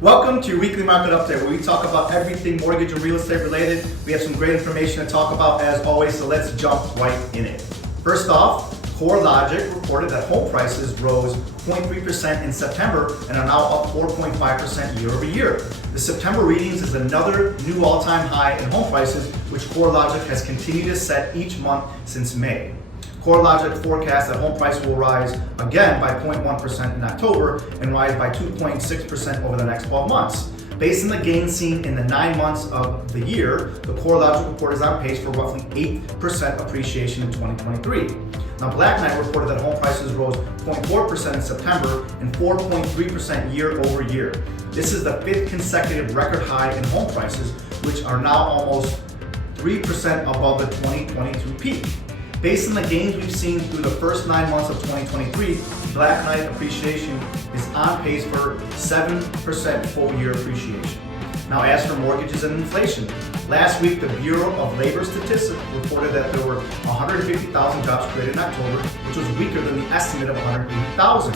Welcome to your weekly market update where we talk about everything mortgage and real estate related. We have some great information to talk about as always, so let's jump right in it. First off, CoreLogic reported that home prices rose 0.3% in September and are now up 4.5% year over year. The September readings is another new all-time high in home prices, which CoreLogic has continued to set each month since May. CoreLogic forecasts that home prices will rise again by 0.1% in October and rise by 2.6% over the next 12 months. Based on the gains seen in the 9 months of the year, the CoreLogic report is on pace for roughly 8% appreciation in 2023. Now, Black Knight reported that home prices rose 0.4% in September and 4.3% year over year. This is the 5th consecutive record high in home prices, which are now almost 3% above the 2022 peak. Based on the gains we've seen through the first 9 months of 2023, Black Knight appreciation is on pace for 7% full year appreciation. Now, as for mortgages and inflation, last week the Bureau of Labor Statistics reported that there were 150,000 jobs created in October, which was weaker than the estimate of 180,000.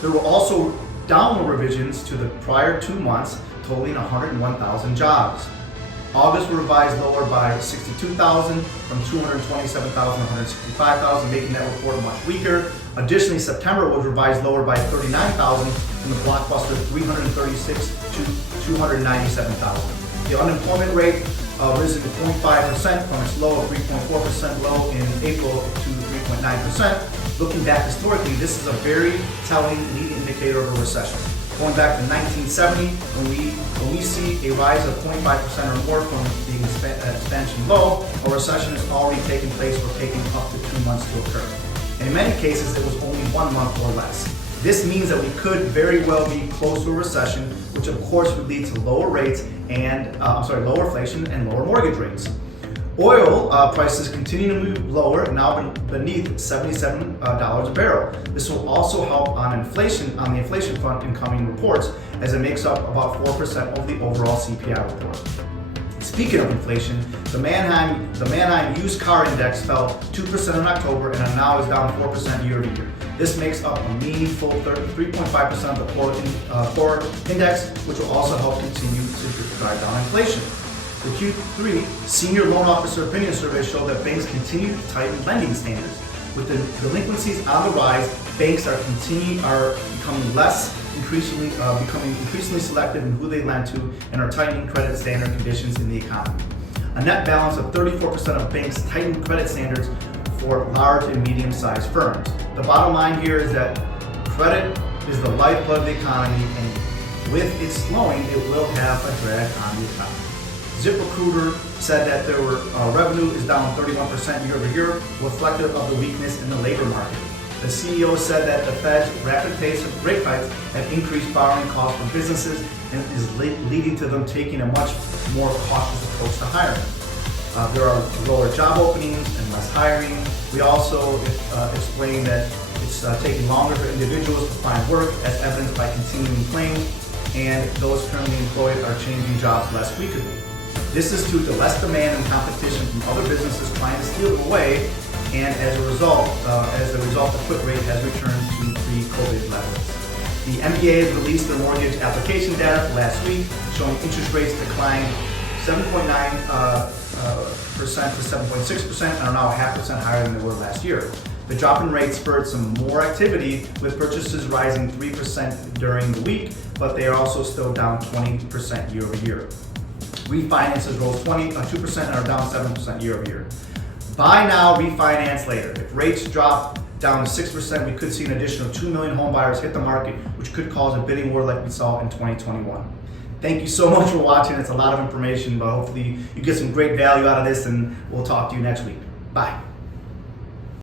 There were also downward revisions to the prior 2 months, totaling 101,000 jobs. August was revised lower by 62,000 from 227,000 to 165,000, making that report much weaker. Additionally, September was revised lower by 39,000 from the blockbuster 336 to 297,000. The unemployment rate risen to 0.5% from its low of 3.4% low in April to 3.9%. Looking back historically, this is a very telling leading indicator of a recession. Going back to 1970, when we see a rise of 0.5% or more from the expansion low, a recession has already taken place or taking up to 2 months to occur. And in many cases, it was only 1 month or less. This means that we could very well be close to a recession, which of course would lead to lower rates and lower inflation and lower mortgage rates. Oil prices continue to move lower, now beneath $77 a barrel. This will also help on the inflation front in coming reports, as it makes up about 4% of the overall CPI report. Speaking of inflation, the Manheim Used Car Index fell 2% in October and now is down 4% year over year. This makes up a meaningful 3.5% of the core index, which will also help continue to drive down inflation. The Q3 Senior Loan Officer Opinion Survey showed that banks continue to tighten lending standards. With the delinquencies on the rise, banks are becoming increasingly selective in who they lend to and are tightening credit standard conditions in the economy. A net balance of 34% of banks tightened credit standards for large and medium-sized firms. The bottom line here is that credit is the lifeblood of the economy, and with its slowing, it will have a drag on the economy. ZipRecruiter said that their revenue is down 31% year over year, reflective of the weakness in the labor market. The CEO said that the Fed's rapid pace of rate hikes have increased borrowing costs for businesses and is leading to them taking a much more cautious approach to hiring. There are lower job openings and less hiring. We also explained that it's taking longer for individuals to find work, as evidenced by continuing claims, and those currently employed are changing jobs less frequently. This is due to less demand and competition from other businesses trying to steal them away, and as a result, the quit rate has returned to pre-COVID levels. The MBA has released their mortgage application data for last week, showing interest rates declined 7.9% to 7.6% and are now 0.5% higher than they were last year. The drop in rates spurred some more activity, with purchases rising 3% during the week, but they are also still down 20% year over year. Refinances rose 2% and are down 7% year over year. Buy now, refinance later. If rates drop down to 6%, we could see an additional 2 million home buyers hit the market, which could cause a bidding war like we saw in 2021. Thank you so much for watching. It's a lot of information, but hopefully you get some great value out of this, and we'll talk to you next week. Bye.